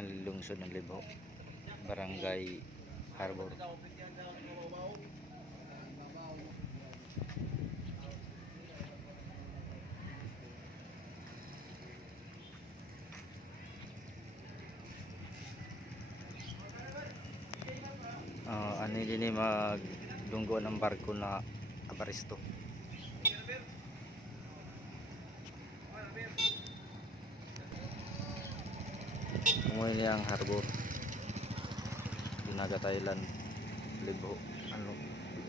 ng lungsod ng Libho, Barangay Harbor. Ano din magdunggo ng barko na Abaristo. Kumuha niya ang harbor Dinaga, Thailand, Libho. Ano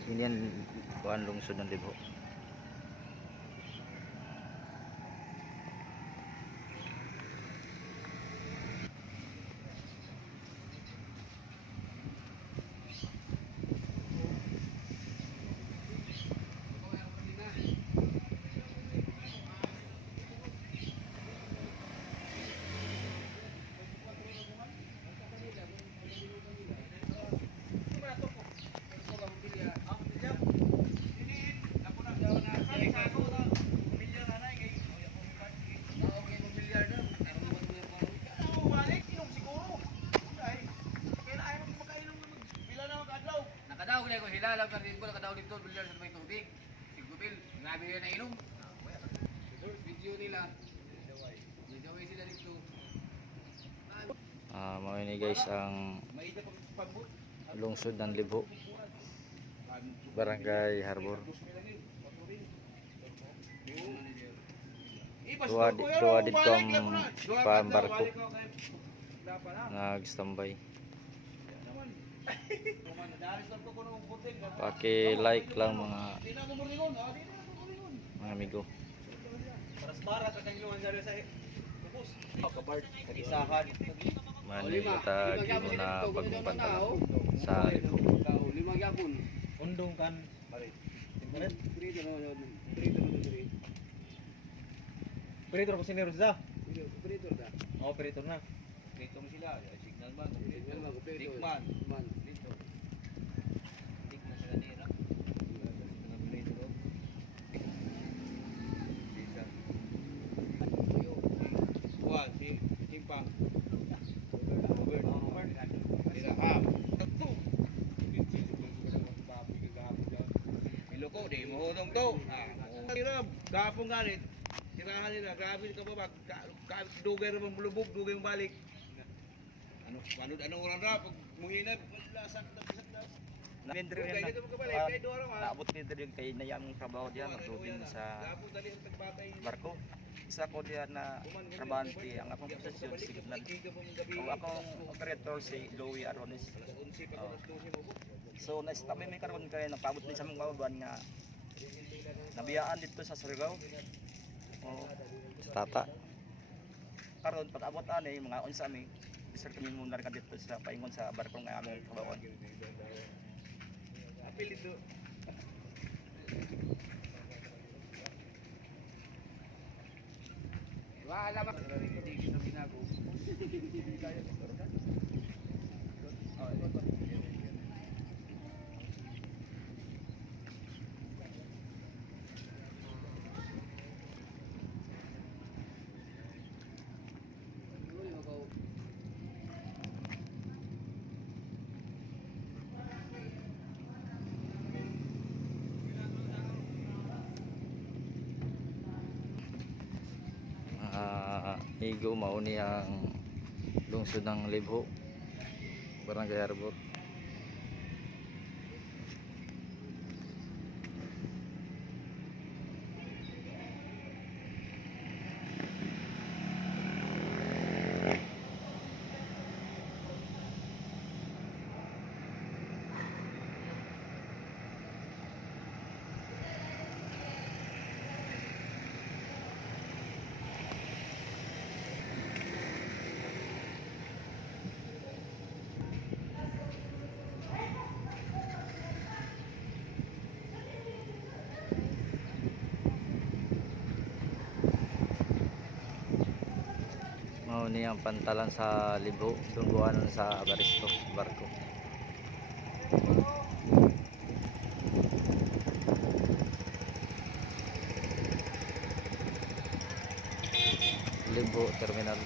hindi yan kuan lungsod ng Libho. Nakadaw ko hilala ka rin ko nakadaw dito bilyar sa may tubig. Sigubil, ngabi na inom. Video nila. Gawin sila dito. Mga ini guys ang lungsod ng Libho, Barangay Harbor. Tuwa dito ang barko nag-standby. Paki-like lang mga amigo. Mani kita gimana bagong pantalan sa Libho. Undong kan. Operator ko sinero sa. Operator da. Operator na. Dito mo sila, signal man, Dickman. Dito. Dickman sila nira. Operator. Bisa. Wah, si Simpang. Over. Dira ha. Iloko di mo hodong to. Hirap, gapong ganit. Tirahan nila, grabe ka ba? Dugay naman bulubog, dugay mo balik. Ano orang rap, pag muhinab, lasan na. Nandito rin na. Naabot nito din kay nayang trabaho diyan magtubing sa barko. Isa ko diyan na trabante ang akong posisyon signal. Ang akong operator si Louie Arones. So na-stop may karon kay napabot din sa mga babawan nga nabiyaan dito sa Surigao. Tata. Karon pag-abot ani mga unsa mi isar kami muna ka dito sa paingon sa barko nga among trabaho. Apil ito. Wala ba? Hindi kita binago. Igo mauni ang lungsod ng Libho, Barangay Harbor. Mauni ang pantalan sa Libho, tungguan sa Abaristo barko. Libho Terminal.